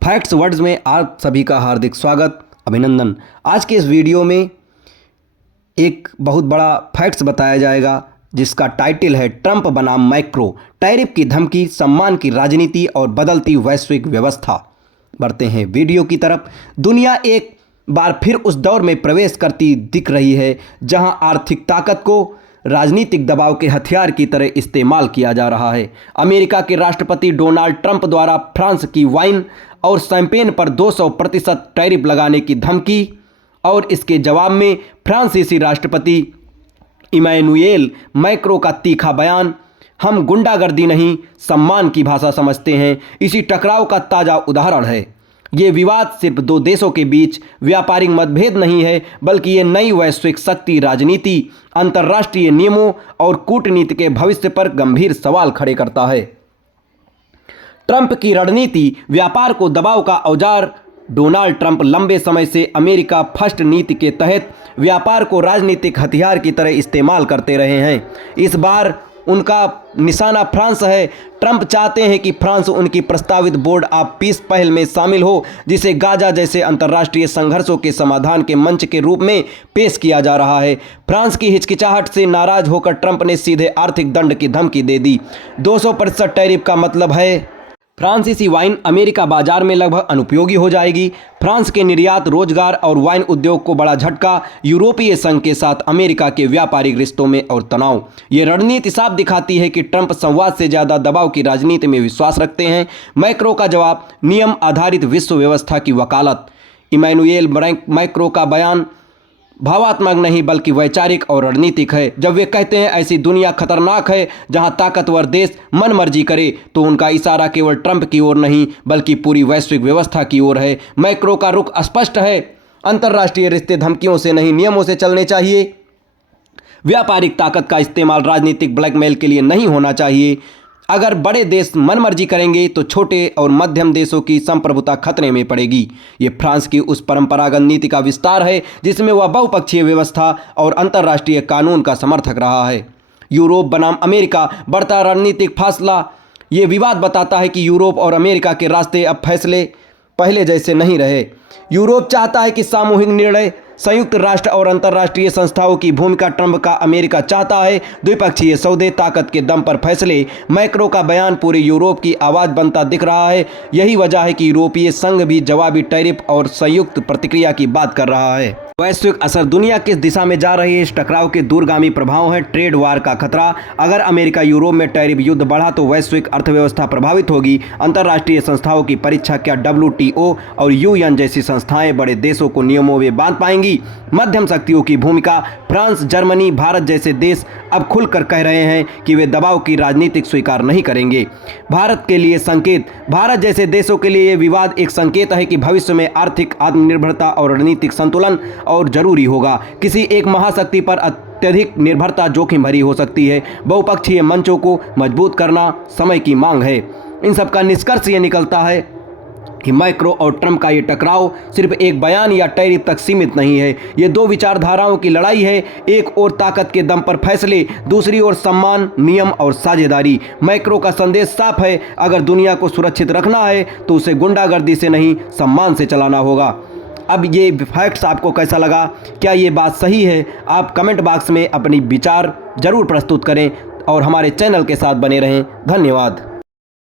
Facts words में आप सभी का हार्दिक स्वागत, अभिनंदन। आज के इस वीडियो में एक बहुत बड़ा फैक्ट्स बताया जाएगा जिसका टाइटल है ट्रंप बनाम मैक्रो, टैरिफ की धमकी, सम्मान की राजनीति और बदलती वैश्विक व्यवस्था। बढ़ते हैं वीडियो की तरफ। दुनिया एक बार फिर उस दौर में प्रवेश करती दिख रही है जहां आर्थिक ताकत को राजनीतिक दबाव के हथियार की तरह इस्तेमाल किया जा रहा है। अमेरिका के राष्ट्रपति डोनाल्ड ट्रंप द्वारा फ्रांस की वाइन और शैंपेन पर 200% टैरिफ लगाने की धमकी और इसके जवाब में फ्रांसीसी राष्ट्रपति इमैनुएल मैक्रो का तीखा बयान, हम गुंडागर्दी नहीं सम्मान की भाषा समझते हैं, इसी टकराव का ताज़ा उदाहरण है। ये विवाद सिर्फ दो देशों के बीच व्यापारिक मतभेद नहीं है, बल्कि ये नई वैश्विक शक्ति राजनीति, अंतर्राष्ट्रीय नियमों और कूटनीति के भविष्य पर गंभीर सवाल खड़े करता है। ट्रंप की रणनीति, व्यापार को दबाव का औजार। डोनाल्ड ट्रंप लंबे समय से अमेरिका फर्स्ट नीति के तहत व्यापार को राजनीतिक हथियार की तरह इस्तेमाल करते रहे हैं। इस बार उनका निशाना फ्रांस है। ट्रंप चाहते हैं कि फ्रांस उनकी प्रस्तावित बोर्ड ऑफ पीस पहल में शामिल हो, जिसे गाजा जैसे अंतर्राष्ट्रीय संघर्षों के समाधान के मंच के रूप में पेश किया जा रहा है। फ्रांस की हिचकिचाहट से नाराज होकर ट्रंप ने सीधे आर्थिक दंड की धमकी दे दी। 200% टैरिफ का मतलब है फ्रांसीसी वाइन अमेरिका बाजार में लगभग अनुपयोगी हो जाएगी। फ्रांस के निर्यात, रोजगार और वाइन उद्योग को बड़ा झटका। यूरोपीय संघ के साथ अमेरिका के व्यापारिक रिश्तों में और तनाव। ये रणनीति साफ दिखाती है कि ट्रंप संवाद से ज़्यादा दबाव की राजनीति में विश्वास रखते हैं। मैक्रो का जवाब, नियम आधारित विश्व व्यवस्था की वकालत। इमैनुएल मैक्रो का बयान भावात्मक नहीं बल्कि वैचारिक और रणनीतिक है। जब वे कहते हैं ऐसी दुनिया खतरनाक है जहां ताकतवर देश मनमर्जी करे, तो उनका इशारा केवल ट्रंप की ओर नहीं बल्कि पूरी वैश्विक व्यवस्था की ओर है। मैक्रो का रुख स्पष्ट है, अंतर्राष्ट्रीय रिश्ते धमकियों से नहीं नियमों से चलने चाहिए। व्यापारिक ताकत का इस्तेमाल राजनीतिक ब्लैकमेल के लिए नहीं होना चाहिए। अगर बड़े देश मनमर्जी करेंगे तो छोटे और मध्यम देशों की संप्रभुता खतरे में पड़ेगी। ये फ्रांस की उस परंपरागत नीति का विस्तार है जिसमें वह बहुपक्षीय व्यवस्था और अंतर्राष्ट्रीय कानून का समर्थक रहा है। यूरोप बनाम अमेरिका, बढ़ता रणनीतिक फासला। ये विवाद बताता है कि यूरोप और अमेरिका के रास्ते अब फैसले पहले जैसे नहीं रहे। यूरोप चाहता है कि सामूहिक निर्णय, संयुक्त राष्ट्र और अंतर्राष्ट्रीय संस्थाओं की भूमिका। ट्रंप का अमेरिका चाहता है द्विपक्षीय सौदे, ताकत के दम पर फैसले। मैक्रो का बयान पूरे यूरोप की आवाज़ बनता दिख रहा है। यही वजह है कि यूरोपीय संघ भी जवाबी टैरिफ और संयुक्त प्रतिक्रिया की बात कर रहा है। वैश्विक असर, दुनिया किस दिशा में जा रही है, इस टकराव के दूरगामी प्रभाव है। ट्रेड वार का खतरा, अगर अमेरिका यूरोप में टैरिफ युद्ध बढ़ा तो वैश्विक अर्थव्यवस्था प्रभावित होगी। अंतर्राष्ट्रीय संस्थाओं की परीक्षा, क्या WTO और UN जैसी संस्थाएं बड़े देशों को नियमों में बांध पाएंगी। मध्यम शक्तियों की भूमिका, फ्रांस, जर्मनी, भारत जैसे देश अब खुलकर कह रहे हैं कि वे दबाव की राजनीतिक स्वीकार नहीं करेंगे। भारत के लिए संकेत, भारत जैसे देशों के लिए ये विवाद एक संकेत है कि भविष्य में आर्थिक आत्मनिर्भरता और रणनीतिक संतुलन और जरूरी होगा। किसी एक महाशक्ति पर अत्यधिक निर्भरता जोखिम भरी हो सकती है। बहुपक्षीय मंचों को मजबूत करना समय की मांग है। इन सब का निष्कर्ष ये निकलता है कि मैक्रो और ट्रंप का ये टकराव सिर्फ एक बयान या टैरिफ तक सीमित नहीं है। ये दो विचारधाराओं की लड़ाई है। एक ओर ताकत के दम पर फैसले, दूसरी ओर सम्मान, नियम और साझेदारी। मैक्रो का संदेश साफ है, अगर दुनिया को सुरक्षित रखना है तो उसे गुंडागर्दी से नहीं सम्मान से चलाना होगा। अब ये फैक्ट्स आपको कैसा लगा, क्या ये बात सही है? आप कमेंट बॉक्स में अपनी विचार जरूर प्रस्तुत करें और हमारे चैनल के साथ बने रहें। धन्यवाद।